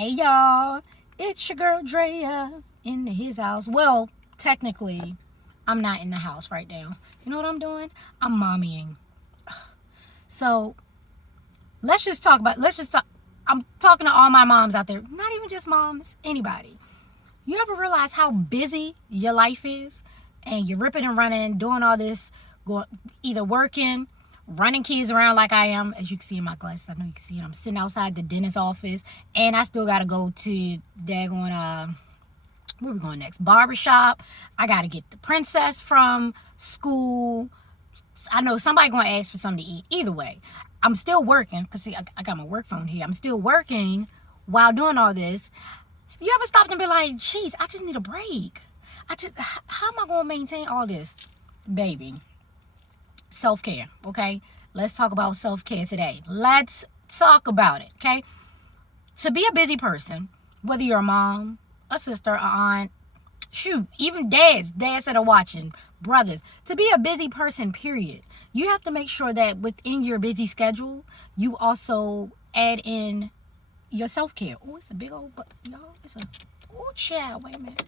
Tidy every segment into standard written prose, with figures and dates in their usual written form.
Hey y'all, it's your girl Dréa in his house. Well, technically, I'm not in the house right now. You know what I'm doing? I'm mommying. So let's just talk. I'm talking to all my moms out there, not even just moms, anybody. You ever realize how busy your life is? And you're ripping and running, doing all this, either working, running kids around like I am. As you can see in my glasses, I know you can see it. I'm sitting outside the dentist's office, and I still got to go to daggone, where we going next? Barbershop. I got to get the princess from school. I know somebody going to ask for something to eat. Either way, I'm still working, because see, I got my work phone here. I'm still working while doing all this. You ever stopped and be like, geez, I just need a break. How am I going to maintain all this? Baby, self-care, okay? Let's talk about self-care today. Let's talk about it, okay? To be a busy person, whether you're a mom, a sister, a aunt, shoot, even dads that are watching, brothers, to be a busy person, period, you have to make sure that within your busy schedule, you also add in your self-care. Oh, it's a big old, y'all, oh, child, wait a minute.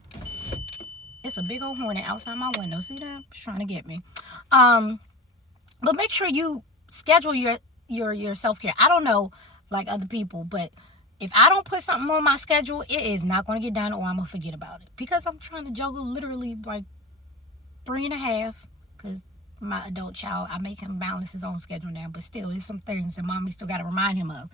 It's a big old hornet outside my window. See that? It's trying to get me. But make sure you schedule your self-care. I don't know, like other people, but if I don't put something on my schedule, it is not going to get done, or I'm going to forget about it. Because I'm trying to juggle literally like 3.5, because my adult child, I make him balance his own schedule now, but still, there's some things that mommy still got to remind him of.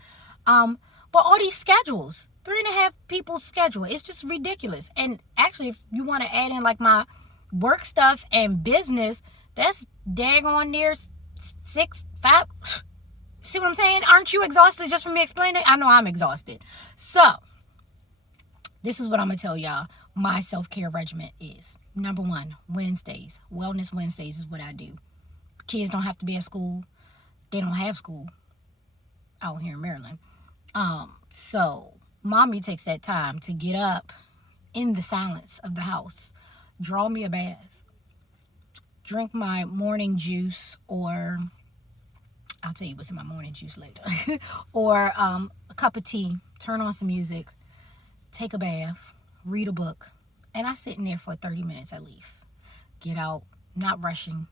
But all these schedules, 3.5 people's schedule, it's just ridiculous. And actually, if you want to add in like my work stuff and business, that's daggone near 6, 5. See what I'm saying? Aren't you exhausted just from me explaining it? I know I'm exhausted. So, this is what I'm going to tell y'all my self-care regimen is. Number 1, Wednesdays. Wellness Wednesdays is what I do. Kids don't have to be at school. They don't have school out here in Maryland. So mommy takes that time to get up in the silence of the house, draw me a bath, drink my morning juice, or I'll tell you what's in my morning juice later, or a cup of tea, turn on some music, take a bath, read a book, and I sit in there for 30 minutes at least. Get out, not rushing,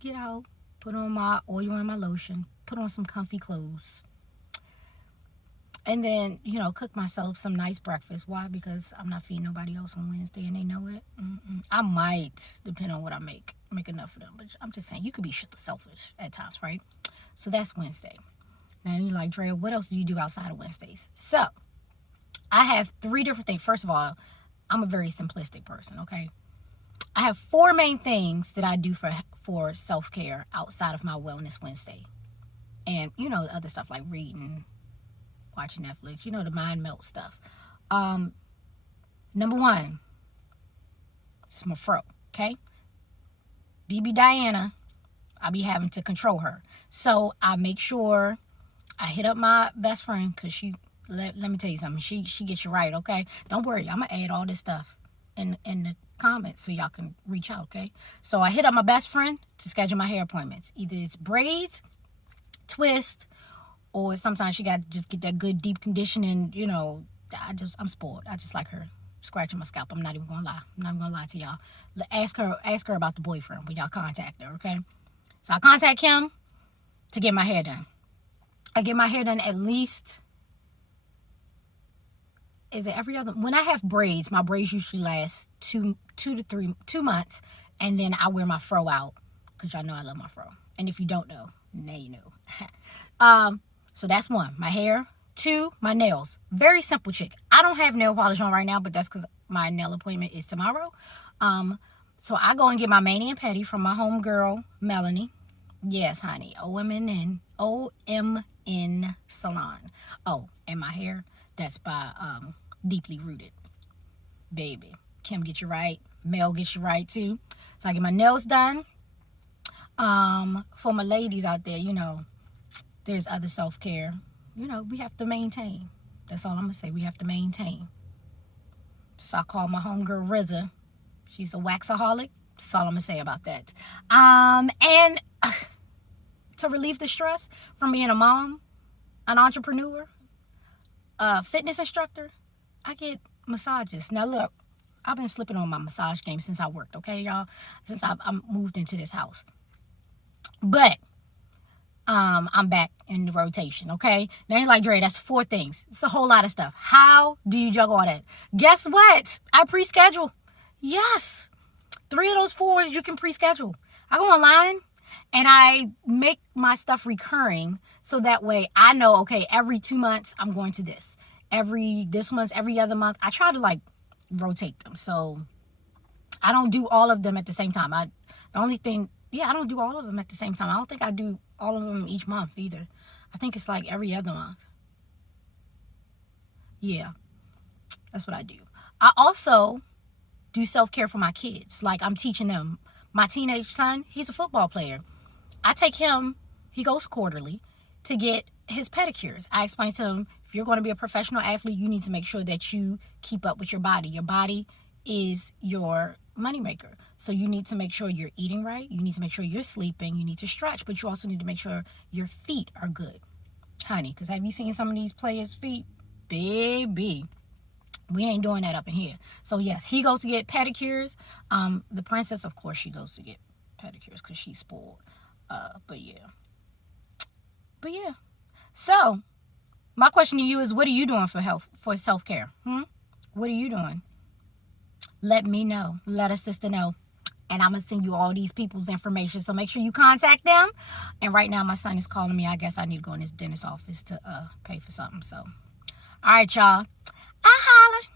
get out, put on my oil and my lotion, put on some comfy clothes. And then, cook myself some nice breakfast. Why? Because I'm not feeding nobody else on Wednesday, and they know it. I might, depend on what I make enough for them. But I'm just saying, you could be selfish at times, right? So that's Wednesday. Now, you're like, Dréa, what else do you do outside of Wednesdays? So, I have 3 different things. First of all, I'm a very simplistic person, okay? I have 4 main things that I do for self-care outside of my Wellness Wednesday. And, other stuff like reading, watching Netflix, the mind melt stuff. Number 1, it's my fro, okay? BB Diana, I be having to control her. So I make sure I hit up my best friend, because let me tell you something, she gets you right, okay? Don't worry, I'm going to add all this stuff in the comments so y'all can reach out, okay? So I hit up my best friend to schedule my hair appointments. Either it's braids, twist, or sometimes she got to just get that good deep conditioning. I'm spoiled. I just like her scratching my scalp. I'm not even gonna lie. I'm not even gonna lie to y'all. Ask her about the boyfriend when y'all contact her, okay? So I contact him to get my hair done. I get my hair done at least, is it every other? When I have braids, my braids usually last 2 months, and then I wear my fro out, because y'all know I love my fro. And if you don't know, now you know. So that's 1, my hair. 2, my nails. Very simple chick. I don't have nail polish on right now, but that's because my nail appointment is tomorrow. So I go and get my mani and pedi from my homegirl, Melanie. Yes, honey. OMN Salon. Oh, and my hair, that's by Deeply Rooted. Baby. Kim gets you right. Mel gets you right, too. So I get my nails done. For my ladies out there, there's other self-care. We have to maintain. That's all I'm going to say. We have to maintain. So I call my homegirl Rizza. She's a waxaholic. That's all I'm going to say about that. And to relieve the stress from being a mom, an entrepreneur, fitness instructor, I get massages. Now look, I've been slipping on my massage game since I worked, okay, y'all? Since I moved into this house. But I'm back in the rotation, okay? Now you're like, Dre, that's 4 things. It's a whole lot of stuff. How do you juggle all that? Guess what? I pre-schedule. Yes. 3 of those 4 you can pre-schedule. I go online and I make my stuff recurring so that way I know, okay, every 2 months I'm going to this. This month, every other month. I try to like rotate them. So I don't do all of them at the same time. I don't do all of them at the same time. I don't think I do all of them each month either. I think it's like every other month. Yeah, that's what I do. I also do self-care for my kids. Like I'm teaching them. My teenage son, he's a football player. I take him, he goes quarterly, to get his pedicures. I explain to him, if you're going to be a professional athlete, you need to make sure that you keep up with your body. Your body is your moneymaker. So you need to make sure you're eating right. You need to make sure you're sleeping. You need to stretch, but you also need to make sure your feet are good. Honey, because have you seen some of these players' feet? Baby, we ain't doing that up in here. So yes, he goes to get pedicures. The princess, of course, she goes to get pedicures because she's spoiled. But yeah. So my question to you is, what are you doing for self-care? What are you doing? Let me know. Let a sister know. And I'm going to send you all these people's information. So make sure you contact them. And right now my son is calling me. I guess I need to go in his dentist's office to pay for something. So, all right, y'all. I holla.